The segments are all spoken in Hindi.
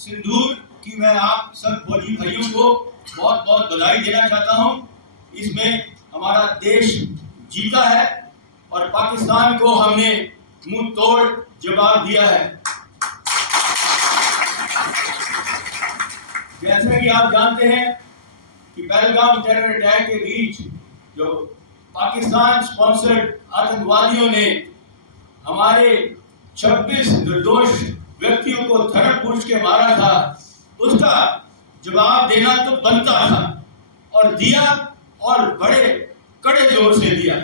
सिंदूर की मैं आप सब फौजी भाइयों को बहुत बहुत बधाई देना चाहता हूं। इसमें हमारा देश जीता है और पाकिस्तान को हमने मुंह तोड़ जवाब दिया है। जैसा कि आप जानते हैं कि पहलगाम टेरर अटैक के बीच जो पाकिस्तान स्पॉन्सर्ड आतंकवादियों ने हमारे 26 निर्दोष व्यक्तियों को धड़क पुरुष के मारा था, उसका जवाब देना तो बनता था और दिया, और बड़े कड़े जोर से दिया।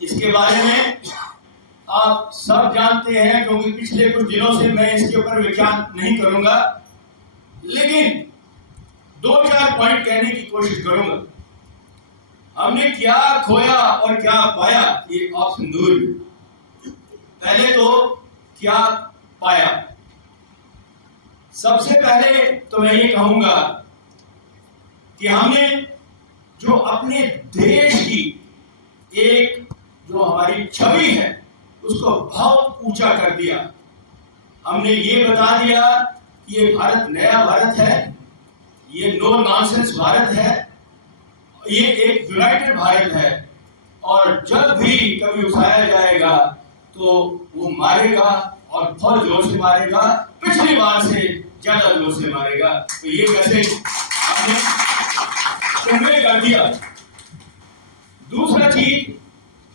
इसके बारे में आप सब जानते हैं, क्योंकि पिछले कुछ दिनों से मैं इसके ऊपर व्याख्यान नहीं करूंगा, लेकिन 2-4 पॉइंट कहने की कोशिश करूंगा। हमने क्या खोया और क्या पाया, ये ऑप्शन दूर। पहले तो क्या पाया। सबसे पहले तो मैं ये कहूंगा कि हमने जो अपने देश की एक जो हमारी छवि है उसको बहुत ऊंचा कर दिया। हमने ये बता दिया कि ये भारत नया भारत है, ये नो नॉनसेंस भारत है, ये एक यूनाइटेड भारत है, और जब भी कभी उठाया जाएगा तो वो मारेगा और बहुत जोर से मारेगा, पिछली बार से ज्यादा जोर से मारेगा। तो ये मैसेज हमने कन्वे कर दिया। दूसरा चीज,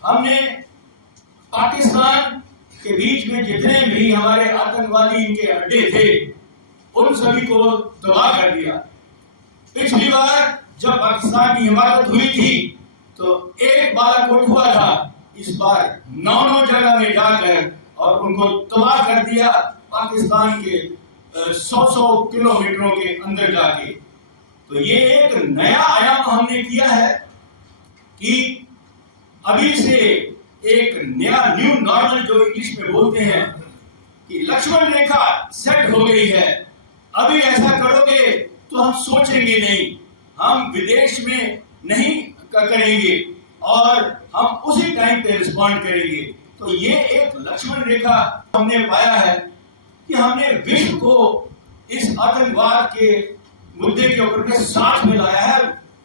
हमने पाकिस्तान के बीच में जितने भी हमारे आतंकवादी इनके अड्डे थे उन सभी को तबाह कर दिया। पिछली बार जब पाकिस्तान की हिमाकत हुई थी तो एक बालाकोट हुआ था, इस बार 9 जगह में जाकर और उनको तबाह कर दिया, पाकिस्तान के 100 किलोमीटरों के अंदर जाके। तो ये एक नया आयाम हमने किया है कि अभी से एक नया न्यू नॉर्मल, जो इंग्लिश में बोलते हैं, कि लक्ष्मण रेखा सेट हो गई है। अभी ऐसा करोगे तो हम सोचेंगे नहीं, हम विदेश में नहीं करेंगे और हम उसी टाइम पे रिस्पॉन्ड करेंगे। तो ये एक लक्ष्मण रेखा हमने पाया है कि हमने विश्व को इस आतंकवाद के मुद्दे के ऊपर के साथ में लाया है,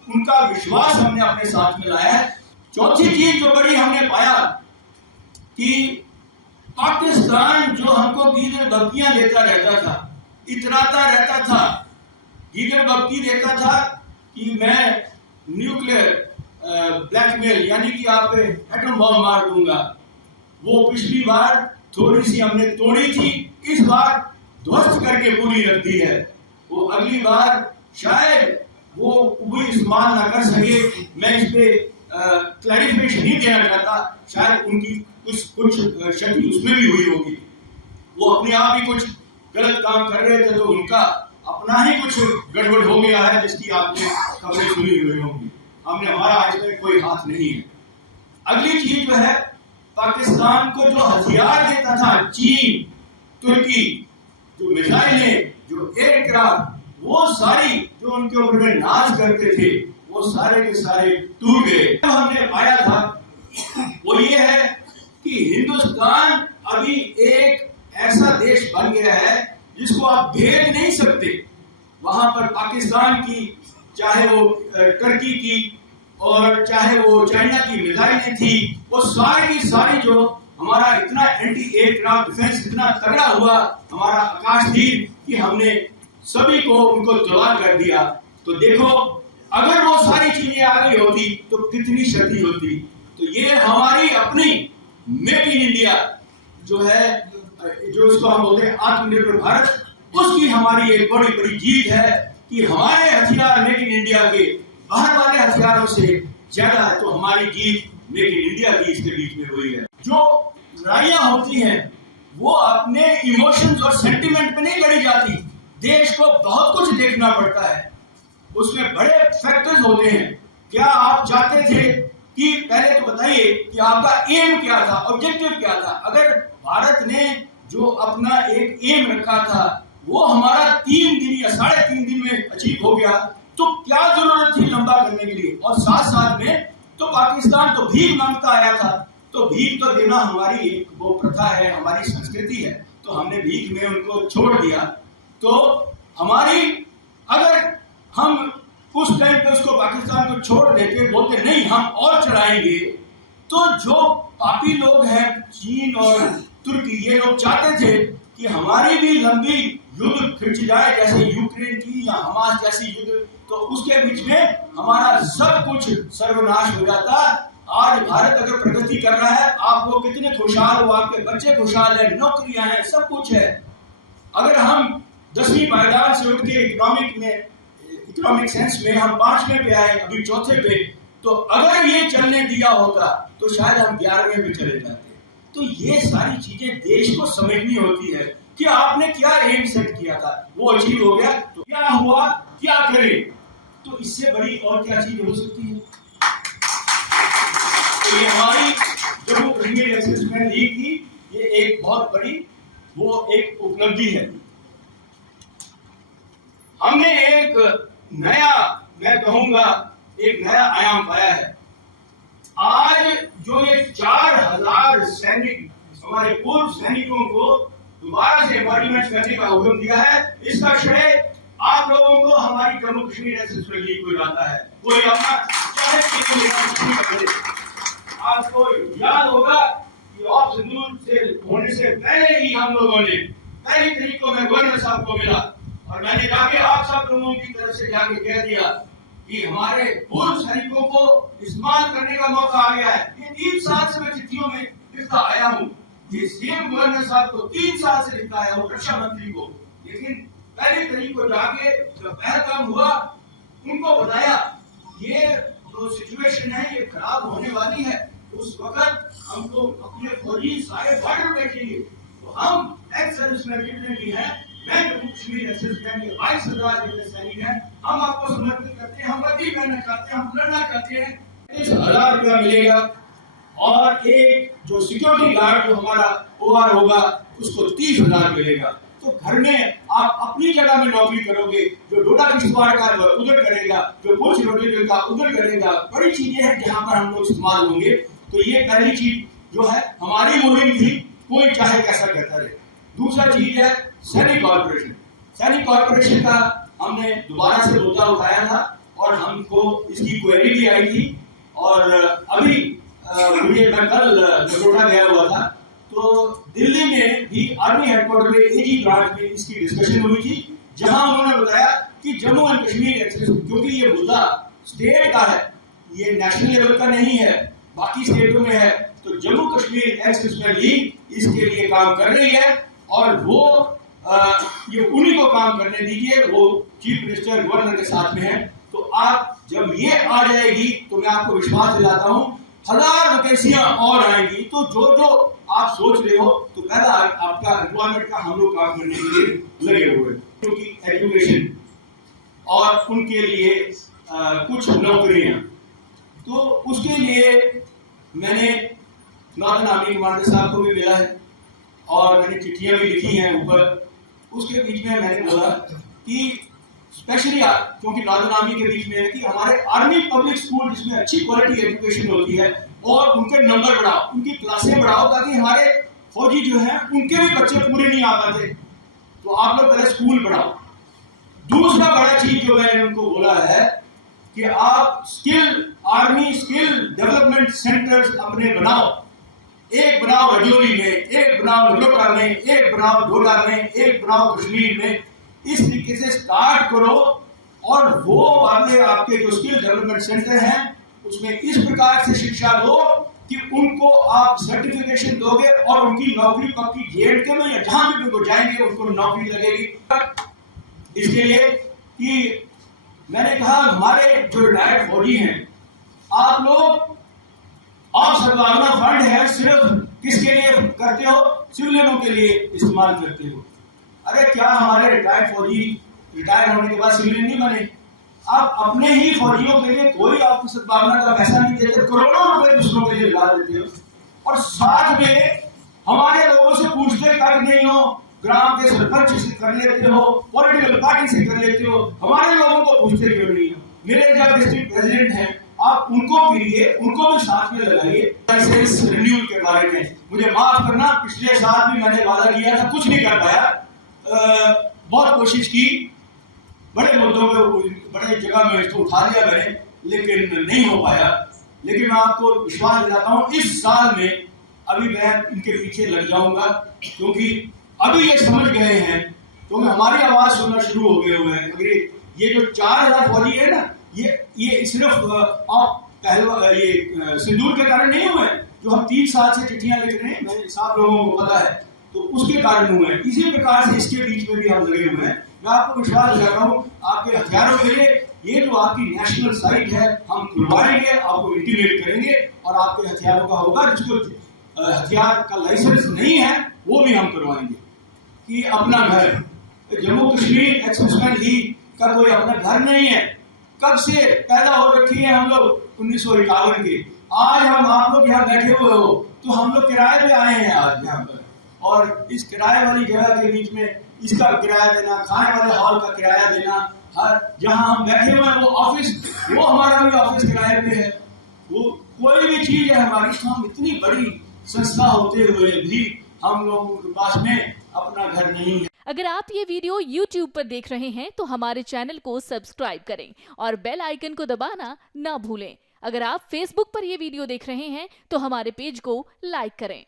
उनका विश्वास हमने अपने साथ में लाया है। चौथी चीज जो बड़ी हमने पाया कि पाकिस्तान जो हमको गीदड़ बत्तियां देता रहता था, इतराता रहता था, गीदड़ बत्ती देता था कि मैं न्यूक्लियर ब्लैकमेल, यानी कि आप एटम बॉम्ब मार दूंगा, वो पिछली बार थोड़ी सी हमने तोड़ी थी, इस बार ध्वस्त करके पूरी रख दी है। वो अगली बार शायद वो इस्तेमाल ना कर सके। मैं इस पे क्लैरिफिकेशन नहीं देना चाहता, शायद उनकी कुछ क्षति उसमें भी हुई होगी, वो अपने आप ही कुछ गलत काम कर रहे थे तो उनका अपना ही कुछ गड़बड़ हो गया है, जिसकी आपने खबरें सुनी हुई होंगी। हमने, हमारा इसमें कोई हाथ नहीं है। अगली चीज जो है, पाकिस्तान को जो हथियार देता था चीन, तुर्की, जो मिसाइलें, जो एयरक्राफ्ट, वो सारी जो उनके ऊपर नाज करते थे, वो सारे के सारे टूट गए। तो हमने पाया था वो ये है कि हिंदुस्तान अभी एक ऐसा देश बन गया है जिसको आप भेद नहीं सकते। वहां पर पाकिस्तान की, चाहे वो टर्की की और चाहे वो चाइना की मिसाइलें थी, वो सारी की सारी जो हमारा इतना एंटी एयरक्राफ्ट डिफेंस इतना तगड़ा हुआ, हमारा आकाशतीर, कि हमने सभी को उनको तबाह कर दिया। तो देखो, अगर वो सारी चीजें आ गई होती तो कितनी क्षति होती। तो ये हमारी अपनी मेक इन इंडिया जो है, जो इसको हम बोलते हैं आत्मनिर्भर भारत, उसकी हमारी एक बड़ी बड़ी जीत है कि हमारे हथियार मेक इन इंडिया के बाहर वाले हथियारों से ज्यादा है। तो हमारी जीत मेक इन इंडिया की इसके बीच में हुई है। जो लड़ाइयां होती हैं वो अपने इमोशंस और सेंटिमेंट पे नहीं लड़ी जाती, देश को बहुत कुछ देखना पड़ता है, उसमें बड़े फैक्टर्स होते हैं। क्या आप चाहते थे कि, पहले तो बताइए कि आपका एम क्या था, ऑब्जेक्टिव क्या था। अगर भारत ने जो अपना एक एम रखा था वो हमारा 3 दिन या 3.5 दिन में अचीव हो गया, तो क्या जरूरत थी लंबा करने के लिए। और साथ साथ में तो पाकिस्तान तो भीख मांगता आया था, तो भीख तो देना हमारी एक वो प्रथा है, हमारी संस्कृति है, तो हमने भीख में उनको छोड़ दिया। तो हमारी, अगर हम उस टाइम पे उसको पाकिस्तान को छोड़ देते, बोलते नहीं हम और चलाएंगे, तो जो पापी लोग हैं चीन और तुर्की, ये लोग चाहते थे कि हमारी भी लंबी युद्ध खिंच जाए, जैसे यूक्रेन की या हमास जैसी युद्ध, तो उसके बीच में हमारा सब कुछ सर्वनाश हो जाता। आज भारत अगर प्रगति कर रहा है, आप लोग कितने खुशहाल हो, आपके बच्चे खुशहाल हैं, नौकरियां हैं, सब कुछ है। अगर हम 10वीं पायदान से उठ के इकोनॉमिक सेंस में हम 5वें पे आए, अभी 4थे पे, तो अगर ये चलने दिया होता तो शायद हम 11वें पे चले जाते। तो ये सारी चीजें देश को समझनी होती है कि आपने क्या एम सेट किया था, वो अचीव हो गया तो क्या हुआ, क्या करें, तो इससे बड़ी और क्या चीज हो सकती है। तो ये हमारी जम्मू कश्मीर असेसमेंट लीग की ये एक बहुत बड़ी वो एक उपलब्धि है। हमने एक नया, मैं कहूंगा एक नया आयाम पाया है। आज जो ये 4000 सैनिक, हमारे पूर्व सैनिकों को दोबारा से एम्पॉयमेंट करने का हुक्म दिया है, इसका श्रेय आप लोगों को हमारी जम्मू कश्मीर असेसमेंट लीग को जाता है। कोई अपना चाहे आपको याद होगा कि ऑफ शेड्यूल से होने से पहले ही हम लोगों ने पहली तारीख को मैं गवर्नर साहब को मिला और मैंने जाके आप सब लोगों की तरफ से जाके कह दिया कि हमारे पूर्व सैनिकों को इस्तेमाल करने का मौका आ गया है। ये 3 साल से मैं चिट्ठियों में लिखता आया हूँ, ये सीएम गवर्नर साहब को 3 साल से लिखता आया हूँ, रक्षा मंत्री को, लेकिन पहली तारीख को जाके जब पहलगाम हुआ उनको बताया ये जो सिचुएशन है ये खराब होने वाली है, उस वक्त हमको अपने फौजी सारे बॉर्डर बैठेंगे। तो हम एक्स सर्विसमैन जितने भी हैं, मैं जम्मू कश्मीर असेसमेंट के 22,000 जितने सैनिक हैं, हम आपको समर्पित करते हैं, हम वर्दी पहनना चाहते हैं, हम लड़ना चाहते हैं। 30,000 रुपया मिलेगा और एक जो सिक्योरिटी गार्ड जो हमारा ओआर होगा उसको 30,000 मिलेगा। तो घर में आप अपनी जगह में नौकरी करोगे, जो डोडा किश्तवाड़ का उधर करेगा, जो पुंछ रोटी का उधर करेगा, बड़ी चीजें हैं जहां पर हम लोग इस्तेमाल होंगे। तो ये पहली चीज जो है हमारी मुहिम थी, कोई चाहे कैसा कहता रहे। दूसरा चीज है सैनिक कॉर्पोरेशन। सैनिक कॉर्पोरेशन का हमने दोबारा से मुद्दा उठाया था और हमको इसकी क्वेरी भी आई थी और अभी मैं कल नगरोटा गया हुआ था, तो दिल्ली में भी आर्मी हेडक्वार्टर में एजी ब्रांच में इसकी डिस्कशन हुई थी, जहां उन्होंने बताया कि जम्मू एंड कश्मीर एक्सप्रेस, क्योंकि ये मुद्दा स्टेट का है, ये नेशनल लेवल का नहीं है, बाकी स्टेटों में है, तो जम्मू कश्मीर एक्सप्रेस लीग इसके लिए काम कर रही है और वो ये उन्हीं को काम करने दीजिए, वो चीफ मिनिस्टर गवर्नर के साथ में है। तो आप जब ये आ जाएगी तो मैं आपको विश्वास दिलाता हूँ 1000 वैकेंसियां और आएंगी। तो जो जो आप सोच रहे हो, तो पहला आपका एम्प्लॉयमेंट का हम लोग काम करने के लिए लगे हुए, क्योंकि एजुकेशन और उनके लिए कुछ नौकरियां, तो उसके लिए मैंने नॉर्दर्न आर्मी कमांडर साहब को भी मिला है और मैंने चिट्ठियां भी लिखी हैं ऊपर। उसके बीच में मैंने बोला कि स्पेशली क्योंकि नॉर्दर्न आर्मी के बीच में है कि हमारे आर्मी पब्लिक स्कूल जिसमें अच्छी क्वालिटी एजुकेशन होती है और उनके नंबर बढ़ाओ, उनकी क्लासें बढ़ाओ, ताकि हमारे फौजी जो हैं उनके भी बच्चे पूरे नहीं आ पाते, तो आप लोग पहले स्कूल बढ़ाओ। दूसरा बड़ा चीज जो मैंने उनको बोला है कि आप आर्मी स्किल डेवलपमेंट सेंटर्स अपने बनाओ, एक बनाओ रजौरी में, एक बनाओ नगरोटा में, एक बनाओ डोडा में, एक बनाओ कश्मीर में। इस तरीके से स्टार्ट करो और वो वाले आपके जो स्किल डेवलपमेंट सेंटर हैं उसमें इस प्रकार से शिक्षा दो कि उनको आप सर्टिफिकेशन दोगे और उनकी नौकरी पक्की जेएंडके में या जहां भी वो जाएंगे उनको नौकरी लगेगी। इसके लिए कि मैंने कहा हमारे जो रिटायर्ड फौजी हैं, आप लोग आप सद्भावना फंड है सिर्फ किसके लिए करते हो, सिविलियनों के लिए इस्तेमाल करते हो। अरे क्या हमारे रिटायर्ड फौजी रिटायर होने के बाद सिविलियन नहीं बने? आप अपने ही फौजियों के लिए कोई आपकी सद्भावना का पैसा नहीं देते, करोड़ों रुपए दूसरों के लिए लगा देते हो और साथ में हमारे लोगों से पूछते तक नहीं हो, ग्राम के सरपंच से कर लेते हो, पॉलिटिकल पार्टी से कर लेते हो, हमारे लोगों को पूछते क्यों नहीं हो? मेरे जब डिस्ट्रिक्ट प्रेसिडेंट हैं, आप उनको करिए, उनको भी साथ में लगाइए। लाइसेंस रिन्यूअल के बारे में मुझे माफ करना, पिछले साल भी मैंने वादा किया था, कुछ नहीं कर पाया। बहुत कोशिश की, बड़े मुद्दों पे बड़े जगह में इसको उठा लिया मैंने, लेकिन नहीं हो पाया। लेकिन मैं आपको विश्वास दिलाता हूँ इस साल में अभी मैं इनके पीछे लग जाऊंगा, क्योंकि अभी ये समझ गए हैं, क्योंकि हमारी आवाज सुनना शुरू हो गए हुए हैं। अगर ये जो 4000 फौजी है ना, ये सिर्फ ये सिंदूर के कारण नहीं हुए, जो हम 3 साल से चिट्ठियां लिख रहे हैं, मैं सब लोगों को पता है, तो उसके कारण हुए हैं। इसी प्रकार से इसके बीच में भी हम लगे हुए हैं। मैं आपको विश्वास दिलाता हूँ आपके हथियारों के लिए, ये जो आपकी नेशनल साइट है हम खुलवाएंगे, आपको इंटीमेट करेंगे और आपके हथियारों का होगा। जिसको हथियार का लाइसेंस नहीं है वो भी हम करवाएंगे। कि अपना घर, जम्मू कश्मीर एक्सप्रेसमैन लीग का कोई अपना घर नहीं है, कब से पैदा हो रखी है हम लोग 1951 के। आज हम आप लोग यहाँ बैठे हुए हो तो हम लोग किराए पे आए हैं आज यहाँ पर, और इस किराए वाली जगह के बीच में इसका किराया देना, खाने वाले हॉल का किराया देना, हर जहाँ हम बैठे हुए हैं वो ऑफिस, वो हमारा भी ऑफिस किराए पे है, वो कोई भी चीज है हमारी। तो हम इतनी बड़ी संस्था होते हुए भी हम लोगों के पास में अपना घर नहीं है। अगर आप ये वीडियो YouTube पर देख रहे हैं तो हमारे चैनल को सब्सक्राइब करें और बेल आइकन को दबाना ना भूलें। अगर आप Facebook पर ये वीडियो देख रहे हैं तो हमारे पेज को लाइक करें।